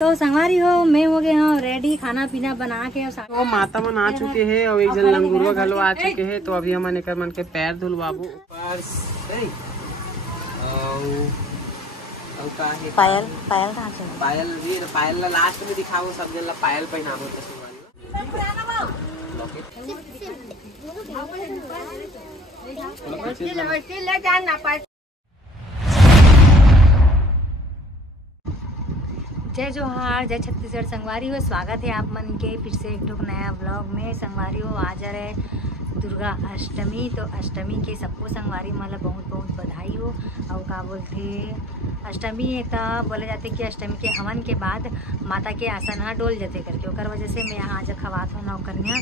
तो संगवारी हो मैं हो गए हाँ रेडी खाना पीना बना के। तो माता मन आ चुके हैं और एक जन लंगुरवा घलो आ चुके हैं। तो अभी हमन एकर मन के पैर धुलवाबू। पायल पायल कहाँ से? पायल ला लास्ट में दिखाओ, सब जन ला पायल पहनाबो। जय जोहार, जय छत्तीसगढ़। संगवारी हो स्वागत है आप मन के फिर से एक ठोक नया ब्लॉग में। संगवारी हो आज रहे दुर्गा अष्टमी। तो अष्टमी के सबको संगवारी मतलब बहुत बहुत बधाई हो। और का बोलते अष्टमी है तो बोले जाते कि अष्टमी के हवन के बाद माता के आसन हाँ डोल जाते करके ओकर वजह से मैं आज खवात हूँ नौ कन्या।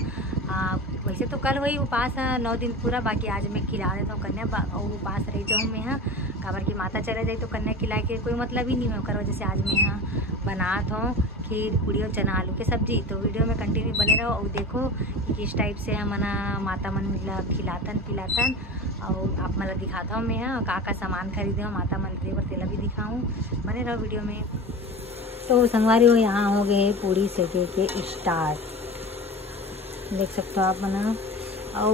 वैसे तो कल वही उपास 9 दिन पूरा, बाकी आज मैं खिला देता हूँ कन्या और उपास रह जाऊँ मैं यहाँ। काबर की माता चले जाए तो कन्या खिलाए के कोई मतलब ही नहीं है। ओकर वजह से आज मैं यहाँ बनात हूँ खीर पूड़ी और चना आलू के सब्जी। तो वीडियो में कंटिन्यू बने रहो और देखो कि किस टाइप से हम माता मन मतलब खिलातन पिलातन और आप मतलब दिखाता हूँ मैं यहाँ का सामान खरीदे हो माता मंदिर पर तेला भी दिखाऊँ। बने रहो वीडियो में। तो संगवारी हो यहाँ हो गए पूड़ी सेके के स्टार्ट, देख सकते हो आप बना। और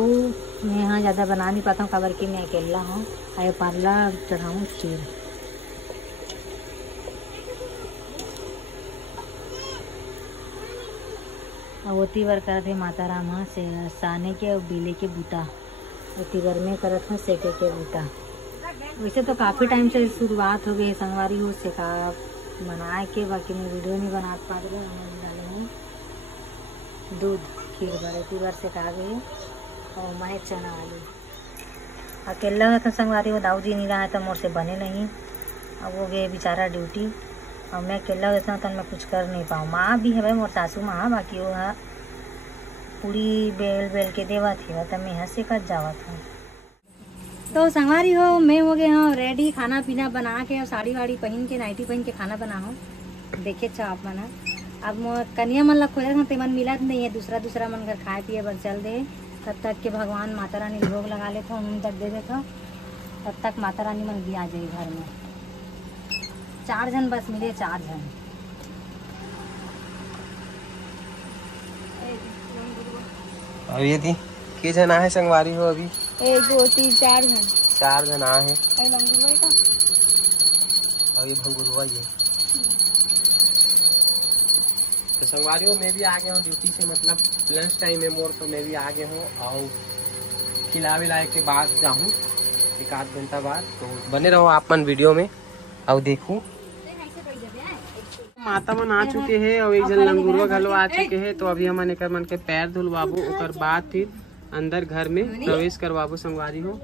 मैं यहाँ ज़्यादा बना नहीं पाता हूँ काबर कि मैं अकेला हूँ। आए पार्ला चढ़ाऊँ खीर। और ओती बर करत है माता राम हाँ से साने के और बीले के बूटा। ओती बर में करत हूँ सेके के बूटा। वैसे तो काफ़ी टाइम से शुरुआत हो गई संगवारी हो सेका बनाए के, बाकी मैं वीडियो नहीं बना पा रही हूँ। डाले हूँ दूध खीर बर ओती बार सेका गई और मैं चना आलू अकेला था संगवारी हो। दाऊ जी नहीं रहा तो मोर से बने नहीं। अब वो गए बेचारा ड्यूटी और मैं अकेला होता हूँ तो मैं कुछ कर नहीं पाऊँ। माँ भी है भाई मोर सासू माँ, बाकी वो है पूरी बेल बेल के देवा थी तो मैं यहाँ से कर जावत हूँ। तो संगवारी हो मैं हो गए हाँ रेडी खाना पीना बना के और साड़ी वाड़ी पहन के नाइटी पहन के खाना बना हूँ। देखे अच्छा आप मना अब कन्या मन ला खोजा था तेमन मिलत नहीं है। दूसरा मन घर खाए पिए बर चल दे। तब तक के भगवान माता रानी भोग लगा लेता हूँ तक दे देता हूँ। तब तक माता रानी मन भी आ जाए घर में। 4 जन बस मिले, 4 जन। अब ये थी के जना है संगवारी हो अभी? 1 2 3 4 जन। 4 जन आए हैं। अभी भंगुरवा ही है। तो संगवारी हो मैं भी आ गया हूँ ड्यूटी से, मतलब लंच टाइम है मोर। तो मैं भी आ गया हूँ और खिला विलाए के बाद जाऊँ 1 घंटा बाद। तो बने रहो आप मन वीडियो में और देखूं। माता मन आ चुके हैं और एक जन लंगुरवा घलो आ चुके हैं। तो अभी हमन एकर मन के पैर धुलवाबू, ओकर बाद फिर अंदर घर में प्रवेश करवाबू संगवारी हो।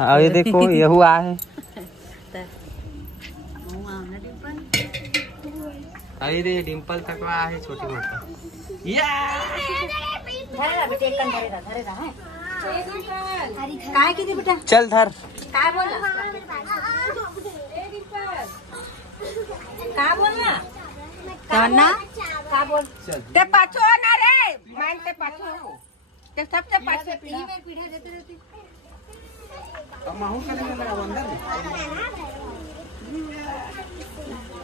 और ये देखो यहू आ है। अरे डिम्पल तक है छोटी माता। चल धर का बोलना का बोल ते पाछो ना रे मान ते पाछो ते सबसे पाछो पीढ़ी देते रहती। अब माहू करने लगा अंदर में।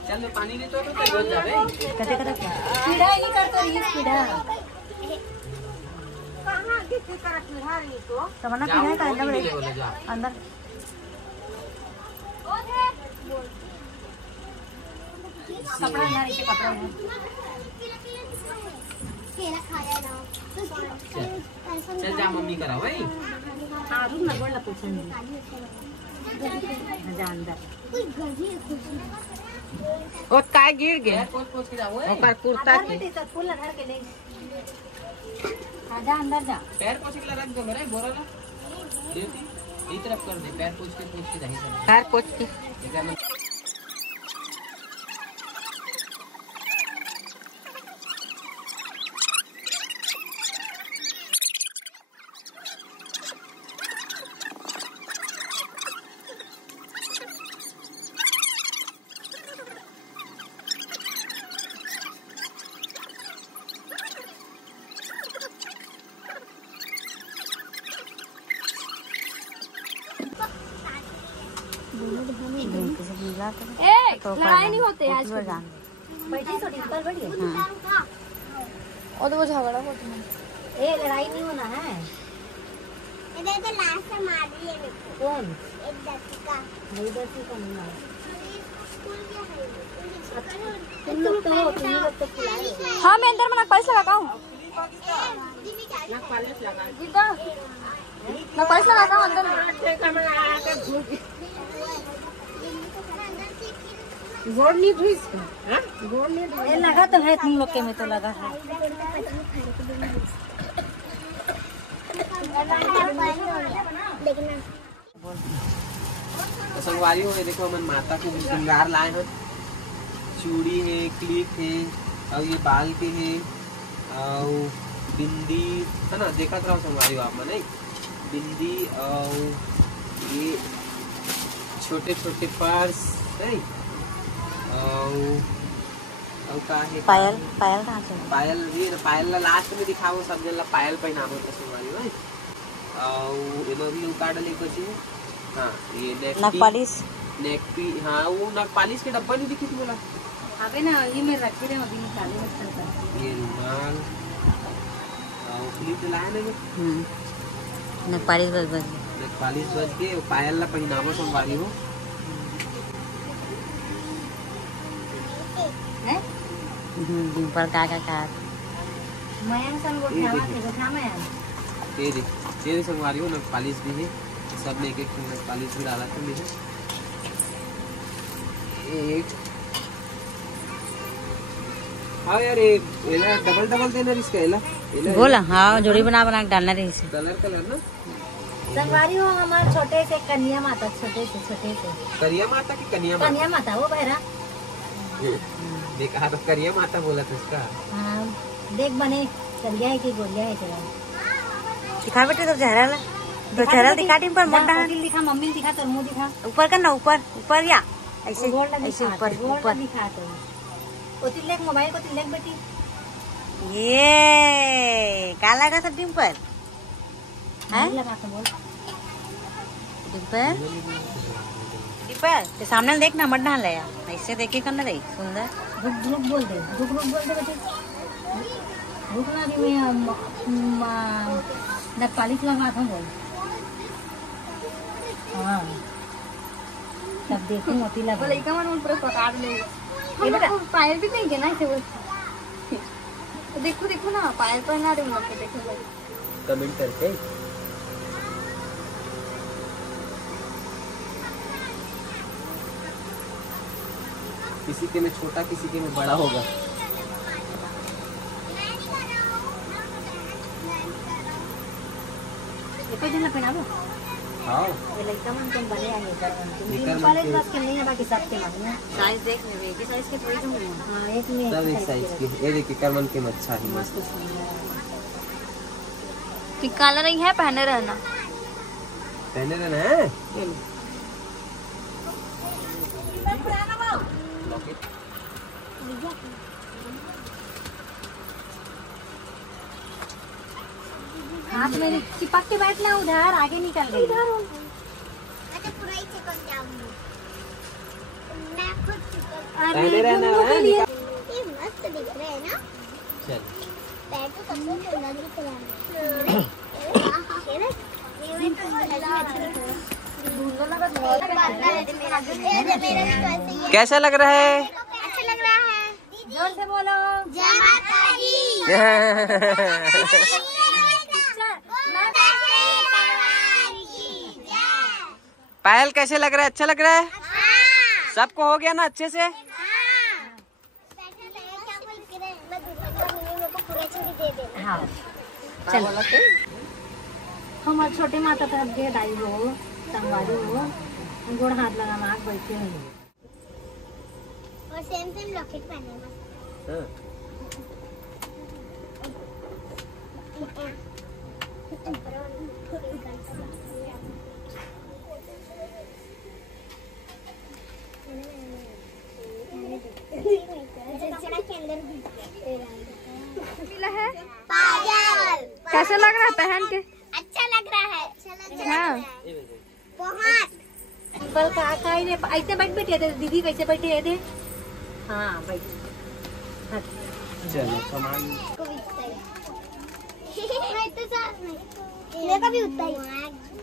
चल पानी नहीं तो रोज जा रे कटे पीढ़ा ही करतो इस पीढ़ा कहां किसी तरह पीढ़ा नहीं तो मना पीढ़ा का अंदर कपड़ा ना नीचे कपड़ा है। चल जा मम्मी करा भाई। हां रुक ना बोल पूछ नहीं जा अंदर ओ का गिर गया पोछ के जाओ ओकर कुर्ता के फूल धर के ले जा अंदर जा। पैर पोछ के रख दो मेरे बोरा ला देती ई तरफ कर दे। पैर पोछ के रही सब पैर पोछ के लड़ाई नहीं होते आज बैठी छोटी कल बैठी। और तो वो झगड़ा होता है। ए लड़ाई नहीं होना है। इधर तो लास्ट से मार रही है मेरे को। कौन? एक दत्तिका। नहीं दत्तिका नहीं मारा। स्कूल क्या है? तुम लोग तो खिलाए। हाँ मैं अंदर में नकपालिश लगा हूँ। गीता नकपालिश लगा हूँ अंदर में। गोड़ नहीं धुई इसका। गोड़ नहीं धुई। लगा तो है तुम लोग के में तो लगा है। तो संगवारी हो देखो हमन माता के श्रृंगार लाए हैं। चूड़ी है, क्लिप है और ये बाल के है और बिंदी है ना। देखा था संगवारी आप मन बिंदी और ये छोटे छोटे पर्स नहीं और का है पायल पायल कहाँ से? पायल ये पायल ला लास्ट में दिखाओ सब जन ला पायल पहनावो तो संगवारी में। और एमा भी कार्ड ले बची। हाँ ये नक पालिश हाँ वो नक पालिश के डब्बा नहीं दिखी थी बोला। अबे ना ये में रखी रे अभी निकाले मत कर। ये रुमाल और क्लिप लाए ना नक पालिश बस नक पालिश बज के पायल ला पहनावो संगवारी हो। हैं पर का मयंक सन गोठा में ये संगवारी हो। नक पालिश भी है सब में एक एक नक पालिश भी डाला था मेरे एक। हाँ यार ये डबल डबल देना इसका बोला। हाँ जोड़ी बना बना के डालना रही से कलर ना। संगवारी हो हमारे छोटे से कन्या माता छोटे से करिया माता की कन्या माता वो बहरा देखा तो करिया माता बोला था इसका। हाँ देख बने करिया है कि गोलिया है चला दिखा बेटे तो चेहरा ला तो चेहरा दिखा टीम पर मोटा दिखा मम्मी दिखा तो मुंह दिखा ऊपर करना ऊपर या ऐसे ऐसे ऊपर दिखा तो वो तिलक मोबाइल को तिलक बेटी ये क्या लगा सब टीम पर है लगा तो बोल पर तो सामने देखना मत डाल यार ऐसे देखे करना रही सुंदर रुक बोल दे बेटे रुकना भी मैं नक पालिश लगा था बोल। हाँ तब देखो मोती लगा लड़का मन ऊपर पकड़ ले। ये बेटा पायल भी नहीं ना ऐसे वो। देखो देखो ना पायल पहना रही हूँ देखो कमेंट करके। किसी के में छोटा किसी के में बड़ा होगा। देखो जिला पहना दो। हाँ ये लड़का मन तुम बने आने पर तुम वाले बस के नहीं है बाकी सब के मालूम है साइज देख ले एक साइज के थोड़ी दूंगी। हां एक में सब एक साइज के ये देखिए करमन के अच्छा है मस्त काला नहीं है पहने रहना है। हाथ में चिपक के बैठना उधर आगे निकल गई। अच्छा पूरा ही चिपक जाऊंगी मैं खुद चिपक। पहले रहना है। ये मस्त दिख रहा है ना। चल पैर तो सबसे सुंदर दिख रहा है। कैसा लग रहा है? अच्छा लग रहा है। जोर से बोलो जय माता दी। पायल कैसे लग रहा है? अच्छा लग रहा है? सबको हो गया ना अच्छे से? हाँ चल हम छोटे माता तरफ दे दाई हो संगवारी हो गोड़ हाथ लगा मार बैठे हैं और सेम लॉकेट पहने मिला है पायल। कैसा लग रहा है पहन के? अच्छा लग रहा है। हाँ बहुत कल का ऐसे बैठ बैठे थे दीदी कैसे बैठे थे। हाँ बैठ चलो सामान को भी उतना ही नहीं तो साथ में मेरे का भी उतना ही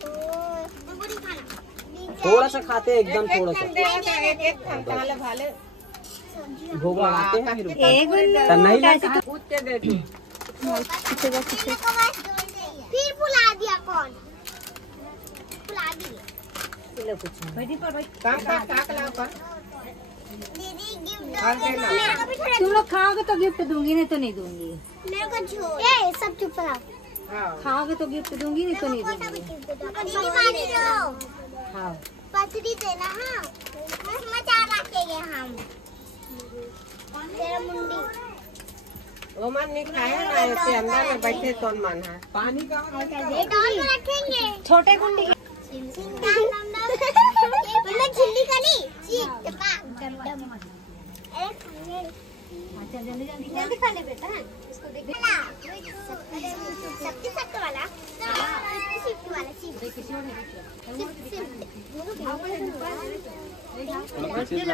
तो पूरी खाना थोड़ा सा खाते हैं, एकदम थोड़ा सा भोग लगाते हैं फिर नहीं लगता। फिर बुला दिया कौन बुला दिए कुछ नहीं। दीदी गिफ्ट तुम लोग खाओगे तो गिफ्ट दूंगी, नहीं तो नहीं दूंगी। मेरे को छोड़ ए सब चुप रहो। खाओगे तो गिफ्ट दूंगी, नहीं तो नहीं दूंगी। दीदी पानी दो हाँ पथरी देना। हाँ समाचार रखेंगे हम तेरा मुंडी वो मन नहीं खाया ना, ऐसे अंदर में बैठे तो मन है। पानी का डॉल में रखेंगे छोटे गुंडी। झिल्ली कली जल्दी जल्दी जल्दी खा ले बेटा। इसको देख सबके सबके वाला शिफ्ट वाला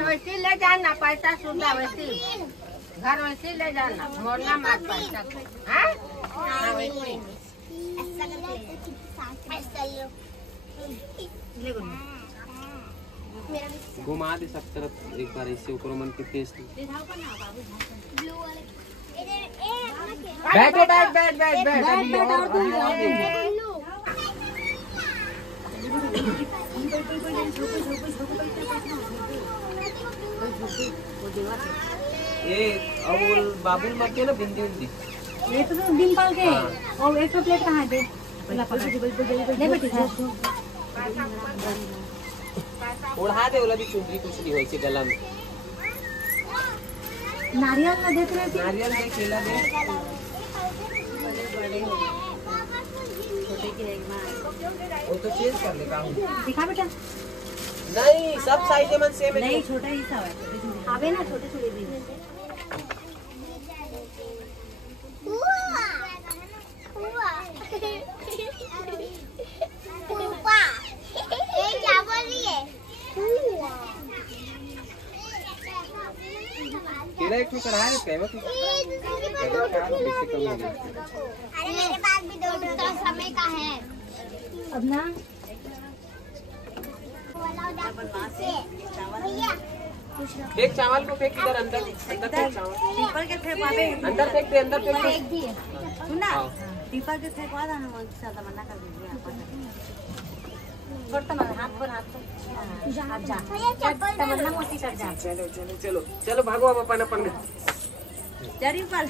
वैसे ले जाना, पैसा सुधा वैसे घर वैसे ले जाना, मोड़ना मत पैसा। घुमा दे सब तरफ एक बार ऐसे ऊपर मन के फेस। ब्लू वाले बैठो बैठ बैठ बैठ बैठ ये अब बाबुल मत के ना बिंदी बिंदी ये तो डिम्पल के। और एक प्लेट कहाँ है? ले बेटी ओढ़ा दे, ओला भी चुंदरी कुछ नहीं होई गला में। नारियल ना देख रहे थे। नारियल दे, केला दे। वो तो चेंज कर ले का दिखा बेटा। नहीं सब साइज में सेम है। नहीं छोटा ही सा है। आवे ना छोटे छोटे भी। क्या बोल रही है? केला एक में चढ़ा रहे थे मतलब। अरे मेरे पास भी दो समय का है। अब ना भैया एक चावल को फेंक इधर अंदर अंदर फेंक चावल अंदर फेंक दे, अंदर फेंक दे। सुना दीपक के फेंकवा देना, वो ज्यादा मना कर दीजिए। हाथ पर हाथ जा तमन्ना मोती कर जा। चलो चलो चलो चलो भागो अब अपन अपन जरी पर